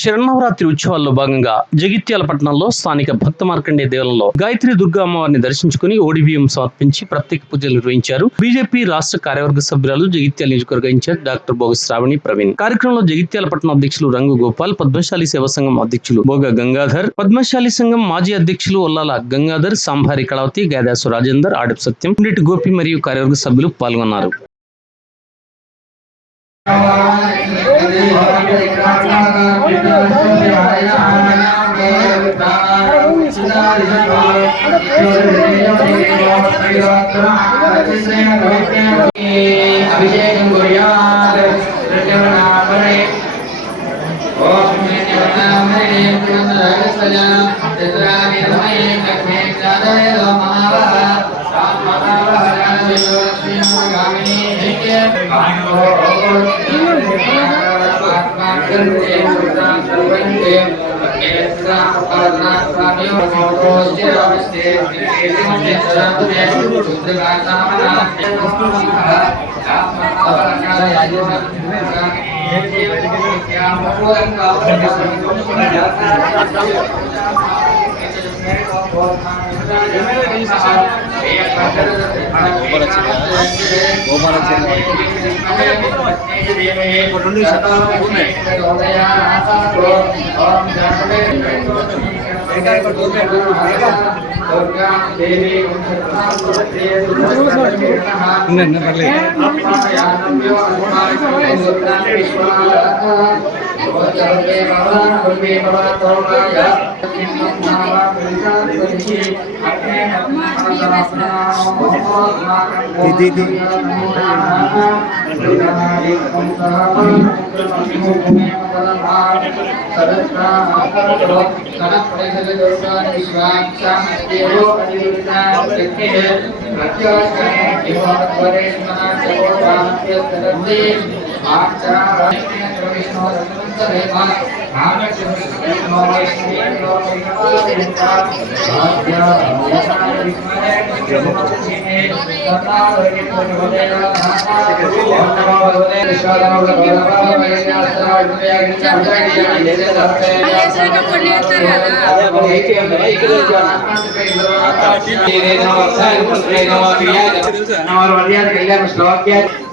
శరణవరాత్రి ఉత్సవాల్లో భాగంగా జగిత్యాల పట్టణంలో స్థానిక భక్త మార్కండే దేవాలయంలో గాయత్రి దుర్గా అమ్మవారిని దర్శించుకుని ఓడిబియ్యం సమర్పించి ప్రత్యేక పూజలు నిర్వహించారు. బీజేపీ రాష్ట్ర కార్యవర్గ సభ్యురాలు జగిత్యాల నియోజకవర్గ ఇన్ఛార్జ్ డాక్టర్ బోగ శ్రావణి ప్రవీణ్. కార్యక్రమంలో జగిత్యాల పట్టణ అధ్యక్షులు రంగు గోపాల్ పద్మశాలి సేవా సంఘం అధ్యక్షులు బోగ గంగాధర్ పద్మశాలి సంఘం మాజీ అధ్యక్షులు ఒల్లాల గంగాధర్ సాంభారి కళావతి గాదాసు రాజేందర్ ఆడపు సత్యం పుండిటి గోపి మరియు కార్యవర్గ సభ్యులు పాల్గొన్నారు. अभिषेकं कुर्यात् प्रत्यवनापरे ॐ नित्यवनामरे पुनरगसया तत्राणि नमये कमे कादय महावः सामहावः राजयोस्मिन् गामिनी हेके भागो गर्भे मुद्रां सर्वन्ते केन्द्रा अपरनास्वामी भवतोस्य रामस्ते केन्द्रस्य चरन्ते रुद्रगातामनास्ते Thank you. కుర్యాత్ ప్రత్యవనాపరే ఓం నిత్యవనామరే పునరాగస్తజా आपके आचार कृष्ण रघुवंतरेमा रामचंद्र नमः मर्यादा कल्याण श्लोक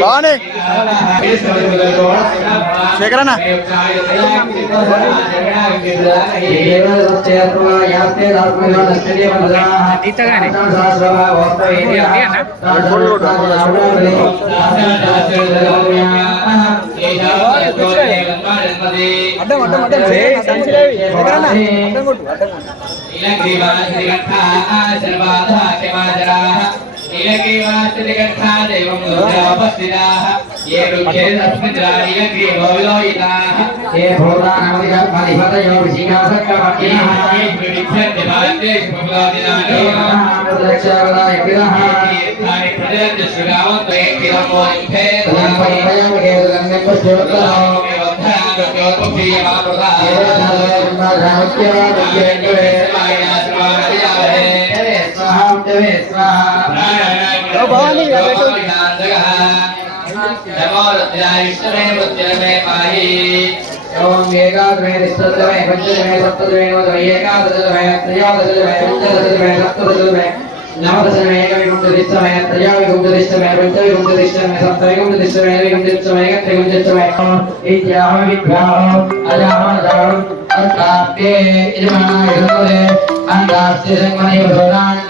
బాగున్నాయి. శేఖరన్న. అడ్డం అడ్డం అడ్డం శేఖరన్న అడ్డం కొట్టు అడ్డం కొట్టు ये वृक्षे तस्मिन्द्राणि ग्रीवो विलोहिताः ये भूतानामधिपतयो ऋषिकासक्कमग्निः ये प्रविच्छन्ति भारते स्मग्लादिनानि तीर्थानि नमो रुद्रायिष्टमे मृत्युर्मे पाहि ओम एकादशमे तिष्ठतमे पञ्चदशमे सप्तदशमे नवदशमे एकादशदशमे त्रयोदशदशमे पञ्चदशदशमे सप्तदशदशमे नवदशमे एकविंशतिष्टमे त्रयोविंशतिष्टमे पञ्चविंशतिष्टमे सप्तविंशतिष्टमे एकविंशतिष्टमे एकत्रिविंशतिष्टमे इत्याह विग्रहो अजाहनदारं अन्ताप्ये इदमानाय हृदये अन्तास्य सङ्गमने भोरान्